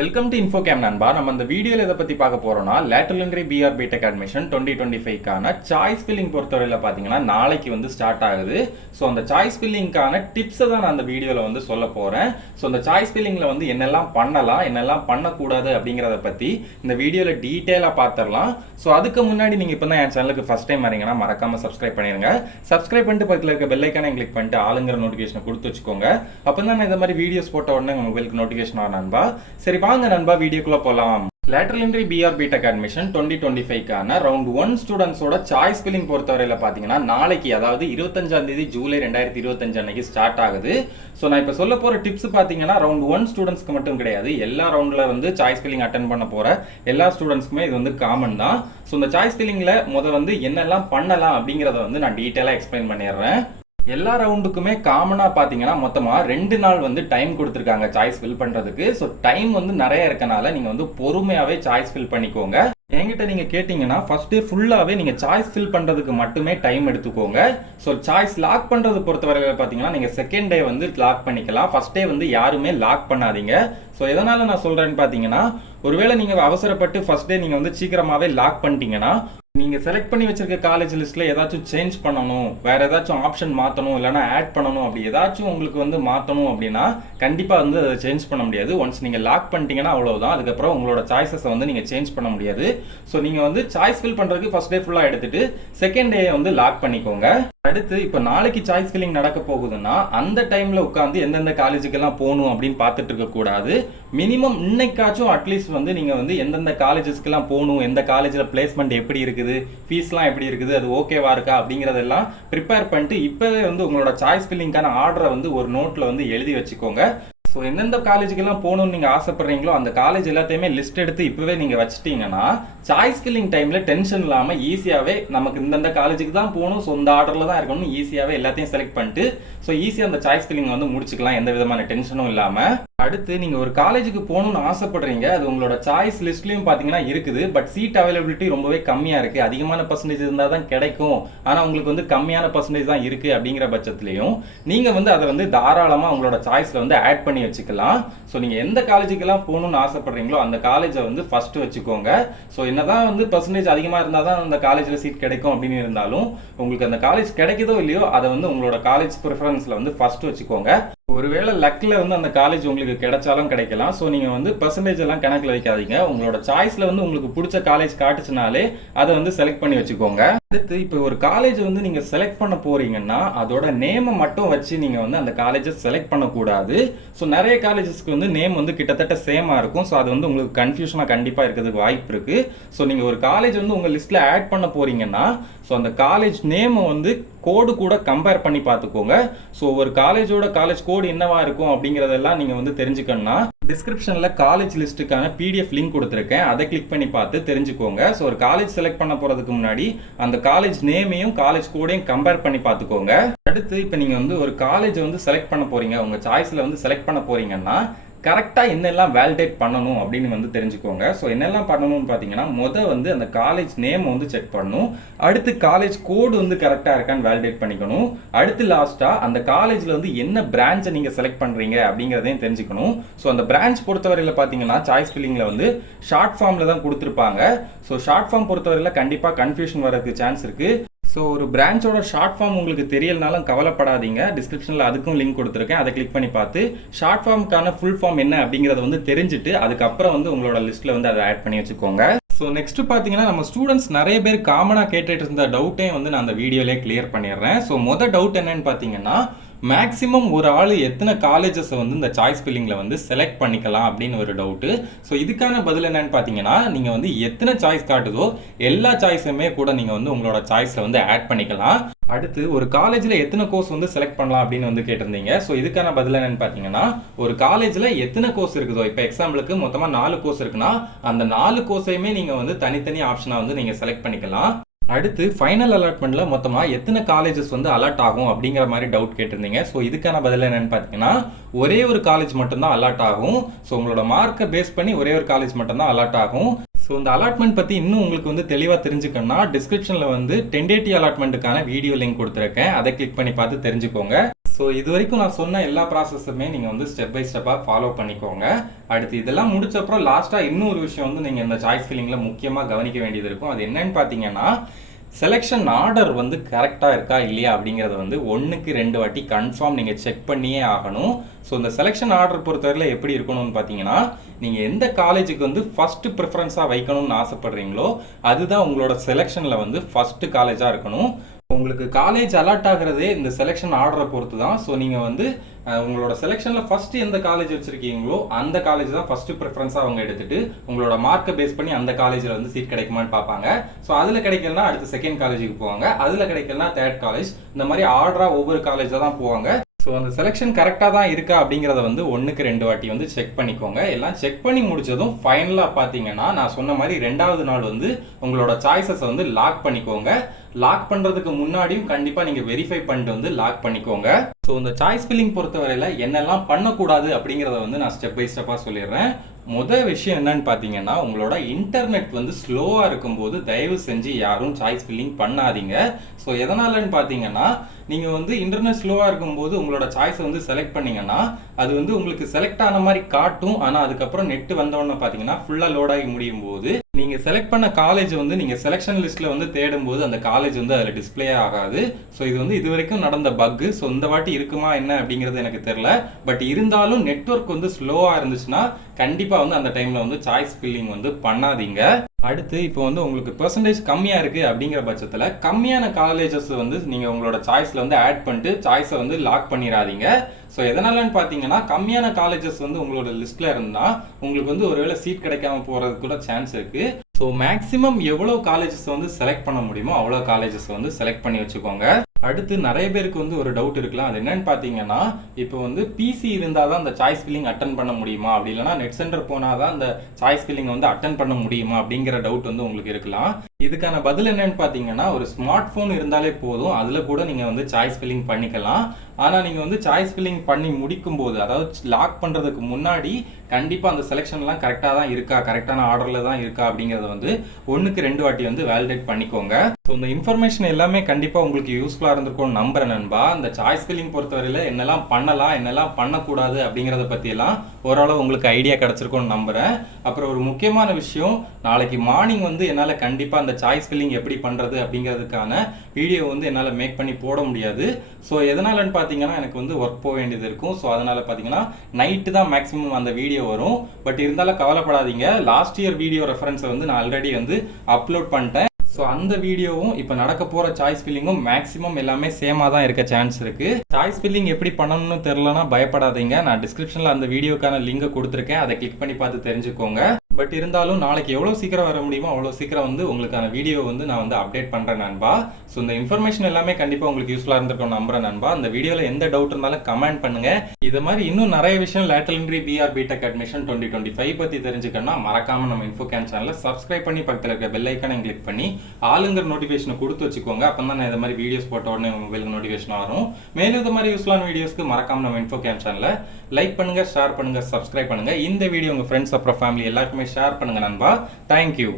Welcome to இன்ஃபோகேம் நண்பா. நம்ம இந்த வீடியோவில் எதை பற்றி பார்க்க போகிறோம்னா lateral entry PR BTech admission 2025க்கான சாய்ஸ் ஃபில்லிங் பொறுத்தவரையில் பார்த்தீங்கன்னா நாளைக்கு வந்து ஸ்டார்ட் ஆகுது. ஸோ அந்த சாய்ஸ் ஃபில்லிங்கான டிப்ஸை தான் நான் அந்த வீடியோவில் வந்து சொல்ல போகிறேன். ஸோ அந்த சாய்ஸ் ஃபில்லிங்கில் வந்து என்னெல்லாம் பண்ணலாம், என்னெல்லாம் பண்ணக்கூடாது அப்படிங்கிறத பற்றி இந்த வீடியோவில் டீட்டெயிலாக பார்த்துடலாம். ஸோ அதுக்கு முன்னாடி நீங்கள் இப்போ தான் என் சேனலுக்கு ஃபஸ்ட் டைம் வரீங்கன்னா மறக்காமல் சப்ஸ்கிரைப் பண்ணிடுங்க. சப்ஸ்கிரைப் பண்ணிட்டு பக்கத்தில் இருக்க பெல் ஐக்கானை கிளிக் பண்ணிட்டு ஆளுங்கிற நோட்டிஃபிகேஷனை கொடுத்து வச்சுக்கோங்க. அப்போ தான் நான் இந்த மாதிரி வீடியோஸ் போட்ட உடனே உங்களுக்கு நோட்டிஃபிகேஷன் ஆகும் நண்பா. சரி வாங்க நண்பா வீடியோக்குள்ள போலாம். Lateral entry PR BTech admission 2025க்கான ரவுண்ட் 1 ஸ்டூடெண்ட்ஸோட சாய்ஸ் ஃபில்லிங் பொறுத்தவரையில் பார்த்தீங்கன்னா நாளைக்கு, அதாவது 25ஆம் தேதி ஜூலை 2025 அன்னைக்கு ஸ்டார்ட் ஆகுது. ஸோ நான் இப்போ சொல்ல போகிற டிப்ஸ் பார்த்தீங்கன்னா ரவுண்ட் 1 ஸ்டூடெண்ட்ஸ்க்கு மட்டும் கிடையாது, எல்லா ரவுண்டில் வந்து சாய்ஸ் ஃபில்லிங் அட்டன் பண்ண போகிற எல்லா ஸ்டூடெண்ட்ஸ்க்குமே இது வந்து காமன் தான். ஸோ இந்த சாய்ஸ் ஃபில்லிங்கில் வந்து என்னெல்லாம் பண்ணலாம் அப்படிங்கிறத வந்து நான் டீட்டெயிலாக எக்ஸ்பிளைன் பண்ணிடுறேன். எல்லா ரவுண்டுக்குமே காமனாக பார்த்தீங்கன்னா மொத்தமாக 2 நாள் வந்து டைம் கொடுத்துருக்காங்க சாய்ஸ் ஃபில் பண்ணுறதுக்கு. ஸோ டைம் வந்து நிறைய இருக்கனால நீங்கள் வந்து பொறுமையாகவே சாய்ஸ் ஃபில் பண்ணிக்கோங்க. என்கிட்ட நீங்கள் கேட்டிங்கன்னா ஃபர்ஸ்ட் டே ஃபுல்லாகவே நீங்கள் சாய்ஸ் ஃபில் பண்ணுறதுக்கு மட்டுமே டைம் எடுத்துக்கோங்க. ஸோ சாய்ஸ் லாக் பண்ணுறது பொறுத்தவரையில் பார்த்தீங்கன்னா நீங்கள் செகண்ட் டே வந்து லாக் பண்ணிக்கலாம். ஃபர்ஸ்ட் டே வந்து யாருமே லாக் பண்ணாதீங்க. ஸோ எதனால் நான் சொல்கிறேன்னு பார்த்தீங்கன்னா, ஒருவேளை நீங்கள் அவசரப்பட்டு ஃபர்ஸ்ட் டே நீங்கள் வந்து சீக்கிரமாகவே லாக் பண்ணிட்டீங்கன்னா நீங்கள் செலக்ட் பண்ணி வச்சிருக்க காலேஜ் லிஸ்ட்டில் ஏதாச்சும் சேஞ்ச் பண்ணணும், வேறு ஏதாச்சும் ஆப்ஷன் மாற்றணும், இல்லைனா ஆட் பண்ணணும், அப்படி ஏதாச்சும் உங்களுக்கு வந்து மாற்றணும் அப்படின்னா கண்டிப்பாக வந்து அதை சேஞ்ச் பண்ண முடியாது. ஒன்ஸ் நீங்கள் லாக் பண்ணிட்டீங்கன்னா அவ்வளோதான். அதுக்கப்புறம் உங்களோட சாய்ஸஸை வந்து நீங்கள் சேஞ்ச் பண்ண முடியாது. ஸோ நீங்கள் வந்து சாய்ஸ் ஃபில் பண்ணுறதுக்கு ஃபர்ஸ்ட் டே ஃபுல்லாக எடுத்துகிட்டு செகண்ட் டே வந்து லாக் பண்ணிக்கோங்க. அடுத்து இப்போ நாளைக்கு சாய்ஸ் ஃபில்லிங் நடக்க போகுதுன்னா அந்த டைமில் உட்காந்து எந்தெந்த காலேஜுக்கெல்லாம் போகணும் அப்படின்னு பார்த்துட்டு இருக்கக்கூடாது. மினிமம் இன்னைக்காச்சும் அட்லீஸ்ட் வந்து நீங்கள் வந்து எந்தெந்த காலேஜஸ்க்கெல்லாம் போகணும், எந்த காலேஜில் பிளேஸ்மெண்ட் எப்படி இருக்குது, ஃபீஸ்லாம் எப்படி இருக்குது, அது ஓகேவா இருக்கா அப்படிங்கிறதெல்லாம் ப்ரிப்பேர் பண்ணிட்டு இப்போவே வந்து உங்களோட சாய்ஸ் ஃபில்லிங்கான ஆர்டரை வந்து ஒரு நோட்டில் வந்து எழுதி வச்சுக்கோங்க. ஸோ எந்தெந்த காலேஜுக்கெல்லாம் போகணும்னு நீங்கள் ஆசைப்படுறீங்களோ அந்த காலேஜ் எல்லாத்தையுமே லிஸ்ட் எடுத்து இப்போவே நீங்கள் வச்சுட்டீங்கன்னா சாய்ஸ் ஃபில்லிங் டைமில் டென்ஷன் இல்லாமல் ஈஸியாகவே நமக்கு இந்தந்த காலேஜுக்கு தான் போகணும், ஸோ இந்த ஆர்டரில் தான் இருக்கணும்னு ஈஸியாகவே எல்லாத்தையும் செலக்ட் பண்ணிட்டு ஸோ ஈஸியாக அந்த சாய்ஸ் ஃபில்லிங் வந்து முடிச்சுக்கலாம், எந்த விதமான டென்ஷனும் இல்லாமல். அடுத்து நீங்கள் ஒரு காலேஜுக்கு போகணும்னு ஆசைப்படுறீங்க, அது உங்களோட சாய்ஸ் லிஸ்ட்லையும் பார்த்தீங்கன்னா இருக்குது, பட் சீட் அவைலபிலிட்டி ரொம்பவே கம்மியாக இருக்குது. அதிகமான பர்சன்டேஜ் இருந்தால் தான் கிடைக்கும், ஆனால் உங்களுக்கு வந்து கம்மியான பர்சன்டேஜ் தான் இருக்குது அப்படிங்கிற பட்சத்துலையும் நீங்கள் வந்து அதை வந்து தாராளமாக உங்களோட சாய்ஸில் வந்து ஆட் பண்ணி வச்சுக்கலாம். ஸோ நீங்கள் எந்த காலேஜுக்கெல்லாம் போகணும்னு ஆசைப்படுறீங்களோ அந்த காலேஜை வந்து ஃபஸ்ட்டு வச்சுக்கோங்க. ஸோ என்னதான் வந்து பர்சன்டேஜ் அதிகமாக இருந்தால் தான் அந்த காலேஜில் சீட் கிடைக்கும் அப்படின்னு இருந்தாலும் உங்களுக்கு அந்த காலேஜ் கிடைக்குதோ இல்லையோ அதை வந்து உங்களோட காலேஜ் ப்ரிஃபரன்ஸில் வந்து ஃபஸ்ட்டு வச்சுக்கோங்க. ஒருவேளை லக்கில் வந்து அந்த காலேஜ் உங்களுக்கு கிடைச்சாலும் கிடைக்கலாம். ஸோ நீங்கள் வந்து பர்சன்டேஜ் எல்லாம் கணக்கில் வைக்காதீங்க. உங்களோட சாய்ஸில் வந்து உங்களுக்கு பிடிச்ச காலேஜ் காட்டுச்சுனாலே அதை வந்து செலக்ட் பண்ணி வச்சுக்கோங்க. அடுத்து இப்போ ஒரு காலேஜ் வந்து நீங்கள் செலக்ட் பண்ண போறீங்கன்னா அதோட நேமை மட்டும் வச்சு நீங்கள் வந்து அந்த காலேஜை செலக்ட் பண்ணக்கூடாது. ஸோ நிறைய காலேஜஸ்க்கு வந்து நேம் வந்து கிட்டத்தட்ட சேமாக இருக்கும். ஸோ அது வந்து உங்களுக்கு கன்ஃபியூஷனாக கண்டிப்பாக இருக்கிறதுக்கு வாய்ப்பு இருக்குது. ஸோ நீங்கள் ஒரு காலேஜ் வந்து உங்கள் லிஸ்ட்டில் ஆட் பண்ண போறீங்கன்னா ஸோ அந்த காலேஜ் நேமை வந்து கோடு கூட கம்பேர் பண்ணி பார்த்துக்கோங்க. ஸோ ஒரு காலேஜோட காலேஜ் கோடு என்னவா இருக்கும் அப்படிங்கிறதெல்லாம் நீங்கள் வந்து தெரிஞ்சுக்கணும்னா டிஸ்கிரிப்ஷனில் காலேஜ் லிஸ்ட்டுக்கான பிடிஎஃப் லிங்க் கொடுத்துருக்கேன், அதை கிளிக் பண்ணி பார்த்து தெரிஞ்சுக்கோங்க. ஸோ ஒரு காலேஜ் செலக்ட் பண்ண போகிறதுக்கு முன்னாடி அந்த காலேஜ் நேமையும் காலேஜ் கோடையும் கம்பேர் பண்ணி பார்த்துக்கோங்க. அடுத்து இப்போ நீங்கள் வந்து ஒரு காலேஜை வந்து செலக்ட் பண்ண போகிறீங்க, உங்கள் சாய்ஸில் வந்து செலக்ட் பண்ண போகிறீங்கன்னா கரெக்டாக என்னெல்லாம் வேலிடேட் பண்ணணும் அப்படின்னு வந்து தெரிஞ்சுக்கோங்க. ஸோ என்னெல்லாம் பண்ணணும்னு பார்த்தீங்கன்னா வந்து அந்த காலேஜ் நேம் வந்து செக் பண்ணணும். அடுத்து காலேஜ் கோடு வந்து கரெக்டாக இருக்கான்னு வேலிடேட் பண்ணிக்கணும். அடுத்து லாஸ்ட்டாக அந்த காலேஜில் வந்து என்ன பிரான்ச்சை நீங்கள் செலக்ட் பண்ணுறீங்க அப்படிங்கிறதையும் தெரிஞ்சுக்கணும். ஸோ அந்த பிரான்ச் பொறுத்தவரையில் பார்த்தீங்கன்னா சாய்ஸ் ஃபில்லிங்கில் வந்து ஷார்ட் ஃபார்மில் தான் கொடுத்துருப்பாங்க. ஸோ ஷார்ட் ஃபார்ம் பொறுத்தவரையில் கண்டிப்பாக கன்ஃபியூஷன் வரதுக்கு சான்ஸ் இருக்குது. ஸோ ஒரு பிரான்ச்சோட ஷார்ட் ஃபார்ம் உங்களுக்கு தெரியலனாலும் கவலைப்படாதீங்க, டிஸ்கிரிப்ஷனில் அதுக்கும் லிங்க் கொடுத்துருக்கேன், அதை கிளிக் பண்ணி பார்த்து ஷார்ட் ஃபார்முக்கான ஃபுல் ஃபார்ம் என்ன அப்படிங்கிறத வந்து தெரிஞ்சுட்டு அதுக்கப்புறம் வந்து உங்களோட லிஸ்ட்டில் வந்து அதை ஆட் பண்ணி வச்சுக்கோங்க. ஸோ நெக்ஸ்ட் பார்த்தீங்கன்னா நம்ம ஸ்டூடெண்ட்ஸ் நிறைய பேர் காமனாக கேட்டுட்டு இருந்த டவுட்டே வந்து நான் அந்த வீடியோலேயே கிளியர் பண்ணிடுறேன். ஸோ டவுட் என்னன்னு பார்த்தீங்கன்னா, மேக்ஸிமம் ஒரு ஆள் எத்தனை காலேஜஸை வந்து இந்த சாய்ஸ் ஃபில்லிங்கில் வந்து செலக்ட் பண்ணிக்கலாம் அப்படின்னு ஒரு டவுட்டு. ஸோ இதுக்கான பதில் என்னன்னு பார்த்தீங்கன்னா, நீங்கள் வந்து எத்தனை சாய்ஸ் காட்டுதோ எல்லா சாய்ஸுமே கூட நீங்கள் வந்து உங்களோட சாய்ஸில் வந்து ஆட் பண்ணிக்கலாம். அடுத்து ஒரு காலேஜில் எத்தனை கோர்ஸ் வந்து செலக்ட் பண்ணலாம் அப்படின்னு வந்து கேட்டிருந்தீங்க. ஸோ இதுக்கான பதில் என்னன்னு பார்த்தீங்கன்னா, ஒரு காலேஜில் எத்தனை கோர்ஸ் இருக்குதோ, இப்போ எக்ஸாம்பிளுக்கு மொத்தமாக 4 கோர்ஸ் இருக்குன்னா அந்த 4 கோர்ஸையுமே நீங்கள் வந்து தனித்தனி ஆப்ஷனாக வந்து நீங்கள் செலக்ட் பண்ணிக்கலாம். அடுத்து ஃபைனல் அலாட்மெண்ட்ல மொத்தமாக எத்தனை காலேஜஸ் வந்து அலாட் ஆகும் அப்படிங்கிற மாதிரி டவுட் கேட்டிருந்தீங்க. ஸோ இதுக்கான பதில் என்னன்னு பார்த்தீங்கன்னா, ஒரே ஒரு காலேஜ் மட்டும்தான் அலாட் ஆகும். ஸோ உங்களோட மார்க்கை பேஸ் பண்ணி ஒரே ஒரு காலேஜ் மட்டும்தான் அலாட் ஆகும். ஸோ இந்த அலாட்மெண்ட் பற்றி இன்னும் உங்களுக்கு வந்து தெளிவாக தெரிஞ்சுக்கணும்னா டிஸ்கிரிப்ஷனில் வந்து டென்டேட்டிவ் அலாட்மெண்ட்டுக்கான வீடியோ லிங்க் கொடுத்துருக்கேன், அதை கிளிக் பண்ணி பார்த்து தெரிஞ்சுக்கோங்க. ஸோ ஸோ இது வரைக்கும் நான் சொன்ன எல்லா ப்ராசஸுமே நீங்கள் வந்து ஸ்டெப் பை ஸ்டெப்பாக ஃபாலோ பண்ணிக்கோங்க. அடுத்து இதெல்லாம் முடிச்சப்பறம் லாஸ்ட்டாக இன்னொரு விஷயம் வந்து நீங்கள் இந்த சாய்ஸ் ஃபில்லிங்கில் முக்கியமாக கவனிக்க வேண்டியது இருக்கும். அது என்னன்னு பார்த்தீங்கன்னா, செலெக்ஷன் ஆர்டர் வந்து கரெக்டாக இருக்கா இல்லையா அப்படிங்கிறத வந்து 1க்கு 2 வாட்டி கன்ஃபார்ம் நீங்கள் செக் பண்ணியே ஆகணும். ஸோ இந்த செலெக்ஷன் ஆர்டர் பொறுத்தவரையில் எப்படி இருக்கணும்னு பார்த்தீங்கன்னா, நீங்கள் எந்த காலேஜுக்கு வந்து ஃபஸ்ட்டு ப்ரிஃபரன்ஸாக வைக்கணும்னு ஆசைப்படுறீங்களோ அதுதான் உங்களோட செலெக்ஷனில் வந்து ஃபஸ்ட்டு காலேஜாக இருக்கணும். உங்களுக்கு காலேஜ் அலாட் ஆகிறதே இந்த செலெக்ஷன் ஆர்டரை பொறுத்து தான். ஸோ நீங்கள் வந்து உங்களோட செலெக்ஷனில் ஃபஸ்ட்டு எந்த காலேஜ் வச்சுருக்கீங்களோ அந்த காலேஜ் தான் ஃபஸ்ட்டு ப்ரிஃபரன்ஸாக அவங்க எடுத்துகிட்டு உங்களோட மார்க்கை பேஸ் பண்ணி அந்த காலேஜில் வந்து சீட் கிடைக்குமான்னு பார்ப்பாங்க. ஸோ அதில் கிடைக்கலனா அடுத்து செகண்ட் காலேஜுக்கு போவாங்க, அதில் கிடைக்கலனா தேர்ட் காலேஜ், இந்த மாதிரி ஆர்டராக ஒவ்வொரு காலேஜில் தான் போவாங்க. ஸோ அந்த செலெக்ஷன் கரெக்டாக தான் இருக்கா அப்படிங்கிறத வந்து 1க்கு 2 வாட்டி வந்து செக் பண்ணிக்கோங்க. எல்லாம் செக் பண்ணி முடிச்சதும் ஃபைனலாக பார்த்தீங்கன்னா நான் சொன்ன மாதிரி 2வது நாள் வந்து உங்களோட சாய்ஸஸை வந்து லாக் பண்ணிக்கோங்க. லாக் பண்ணுறதுக்கு முன்னாடியும் கண்டிப்பாக நீங்கள் வெரிஃபை பண்ணிட்டு வந்து லாக் பண்ணிக்கோங்க. ஸோ இந்த சாய்ஸ் ஃபில்லிங் பொறுத்தவரையில் என்னெல்லாம் பண்ணக்கூடாது அப்படிங்கிறத வந்து நான் ஸ்டெப் பை ஸ்டெப்பாக சொல்லிடுறேன். முதல் விஷயம் என்னன்னு பார்த்தீங்கன்னா, உங்களோட இன்டர்நெட் வந்து ஸ்லோவாக இருக்கும்போது தயவு செஞ்சு யாரும் சாய்ஸ் ஃபில்லிங் பண்ணாதீங்க. ஸோ எதனாலன்னு பார்த்தீங்கன்னா, நீங்கள் வந்து இன்டர்நெட் ஸ்லோவாக இருக்கும்போது உங்களோட சாய்ஸை வந்து செலக்ட் பண்ணிங்கன்னா அது வந்து உங்களுக்கு செலக்ட் ஆன மாதிரி காட்டும். ஆனால் அதுக்கப்புறம் நெட்டு வந்தோன்னு பார்த்தீங்கன்னா ஃபுல்லாக லோட் ஆகி முடியும் போது நீங்கள் செலக்ட் பண்ண காலேஜ் வந்து நீங்கள் செலெக்ஷன் லிஸ்ட்டில் வந்து தேடும்போது அந்த காலேஜ் வந்து அதில் டிஸ்பிளே ஆகாது. ஸோ இது வந்து இது வரைக்கும் நடந்த பக்கு. ஸோ இந்த வாட்டி இருக்குமா என்ன அப்படிங்கிறது எனக்கு தெரியல. பட் இருந்தாலும் நெட்வொர்க் வந்து ஸ்லோவாக இருந்துச்சுன்னா கண்டிப்பாக வந்து அந்த டைமில் வந்து சாய்ஸ் ஃபில்லிங் வந்து பண்ணாதீங்க. அடுத்து இப்போ வந்து உங்களுக்கு பெர்சன்டேஜ் கம்மியாக இருக்குது அப்படிங்கிற பட்சத்தில் கம்மியான காலேஜஸ் வந்து நீங்கள் உங்களோட சாய்ஸில் வந்து ஆட் பண்ணிட்டு சாய்ஸை வந்து லாக் பண்ணிடாதீங்க. ஸோ எதனாலன்னு பார்த்தீங்கன்னா, கம்மியான காலேஜஸ் வந்து உங்களோட லிஸ்ட்டில் இருந்தால் உங்களுக்கு வந்து ஒருவேளை சீட் கிடைக்காம போகிறதுக்கு கூட சான்ஸ் இருக்குது. ஸோ மேக்ஸிமம் எவ்வளோ காலேஜஸ் வந்து செலக்ட் பண்ண முடியுமோ அவ்வளோ காலேஜஸ் வந்து செலக்ட் பண்ணி வச்சுக்கோங்க. அடுத்து நிறைய பேருக்கு வந்து ஒரு டவுட் இருக்கலாம். அது என்னன்னு பார்த்தீங்கன்னா, இப்போ வந்து பிசி இருந்தால் தான் அந்த சாய்ஸ் ஃபில்லிங் அட்டன் பண்ண முடியுமா, அப்படி இல்லைனா நெட் சென்டர் போனால் தான் அந்த சாய்ஸ் ஃபில்லிங் வந்து அட்டன் பண்ண முடியுமா அப்படிங்கிற டவுட் வந்து உங்களுக்கு இருக்கலாம். இதுக்கான பதில் என்னன்னு பார்த்தீங்கன்னா, ஒரு ஸ்மார்ட் ஃபோன் இருந்தாலே போதும், அதில் கூட நீங்கள் வந்து சாய்ஸ் ஃபில்லிங் பண்ணிக்கலாம். ஆனால் நீங்கள் வந்து சாய்ஸ் ஃபில்லிங் பண்ணி முடிக்கும் போது, அதாவது லாக் பண்ணுறதுக்கு முன்னாடி கண்டிப்பாக அந்த செலெக்ஷன்லாம் கரெக்டாக தான் இருக்கா, கரெக்டான ஆர்டரில் தான் இருக்கா அப்படிங்கிறத வந்து 1க்கு 2 வாட்டி வந்து வேலிடேட் பண்ணிக்கோங்க. ஸோ இந்த இன்ஃபர்மேஷன் எல்லாமே கண்டிப்பாக உங்களுக்கு யூஸ்ஃபுல்லாக இருந்திருக்கும்னு நம்புறேன் நண்பா. இந்த சாய்ஸ் ஃபில்லிங் பொறுத்தவரையில் என்னெல்லாம் பண்ணலாம், என்னெல்லாம் பண்ணக்கூடாது அப்படிங்கிறத பற்றியெல்லாம் ஓரளவு உங்களுக்கு ஐடியா கிடச்சிருக்கும்னு நம்புகிறேன். அப்புறம் ஒரு முக்கியமான விஷயம், நாளைக்கு மார்னிங் வந்து என்னால் கண்டிப்பாக அந்த சாய்ஸ் ஃபில்லிங் எப்படி பண்ணுறது அப்படிங்கிறதுக்கான வீடியோ வந்து என்னால் மேக் பண்ணி போட முடியாது. ஸோ எதனாலன்னு பார்த்தீங்கன்னா, எனக்கு வந்து ஒர்க் போக வேண்டியது இருக்கும். ஸோ அதனால் பார்த்தீங்கன்னா நைட்டு தான் மேக்ஸிமம் அந்த வீடியோ வரும். பட் இருந்தாலும் கவலைப்படாதீங்க, லாஸ்ட் இயர் வீடியோ ரெஃபரன்ஸை வந்து நான் ஆல்ரெடி வந்து அப்லோட் பண்ணிட்டேன். ஸோ அந்த வீடியோவும் இப்போ நடக்க போகிற சாய்ஸ் ஃபில்லிங்கும் மேக்ஸிமம் எல்லாமே சேமாக தான் இருக்க சான்ஸ் இருக்குது. சாய்ஸ் ஃபில்லிங் எப்படி பண்ணணும்னு தெரிலனா பயப்படாதீங்க, நான் டிஸ்கிரிப்ஷனில் அந்த வீடியோக்கான லிங்கை கொடுத்துருக்கேன், அதை கிளிக் பண்ணி பார்த்து தெரிஞ்சுக்கோங்க. பட் இருந்தாலும் நாளைக்கு எவ்வளோ சீக்கிரம் வர முடியுமோ அவ்வளோ சீக்கிரம் வந்து உங்களுக்கான வீடியோ வந்து நான் வந்து அப்டேட் பண்ணுறேன் நண்பா. ஸோ இந்த இன்ஃபர்மேஷன் எல்லாமே கண்டிப்பாக உங்களுக்கு யூஸ்ஃபுல்லாக இருந்திருக்கும் நம்புறேன் நண்பா. அந்த வீடியோவில் எந்த டவுட் இருந்தாலும் கமெண்ட் பண்ணுங்கள். இது மாதிரி இன்னும் நிறைய விஷயம் lateral entry PR BTech admission 2025 பற்றி தெரிஞ்சுக்கணும்னா மறக்காமல் நம்ம இன்ஃபோகேன் சேனலை சப்ஸ்கிரைப் பண்ணி பக்கத்தில் இருக்க பெல் ஐக்கானை கிளிக் பண்ணி ஆளுங்கிற நோட்டிஃபிகேஷனை கொடுத்து வச்சுக்கோங்க. அப்போ தான் நான் இந்த மாதிரி வீடியோஸ் போட்ட உடனே மொபைலுக்கு நோட்டிஃபிகேஷன் வரும். மேலும் இது மாதிரி யூஸ்ஃபுல்லான வீடியோஸ்க்கு மறக்காமல் நம்ம இன்ஃபோகேன் சேனலை லைக் பண்ணுங்கள், ஷேர் பண்ணுங்கள், சப்ஸ்கிரைப் பண்ணுங்கள். இந்த வீடியோ உங்கள் ஃப்ரெண்ட்ஸ் அப்புறம் ஃபேமிலி எல்லாருக்குமே ஷேர் பண்ணுங்கள் நண்பா. தேங்க்யூ.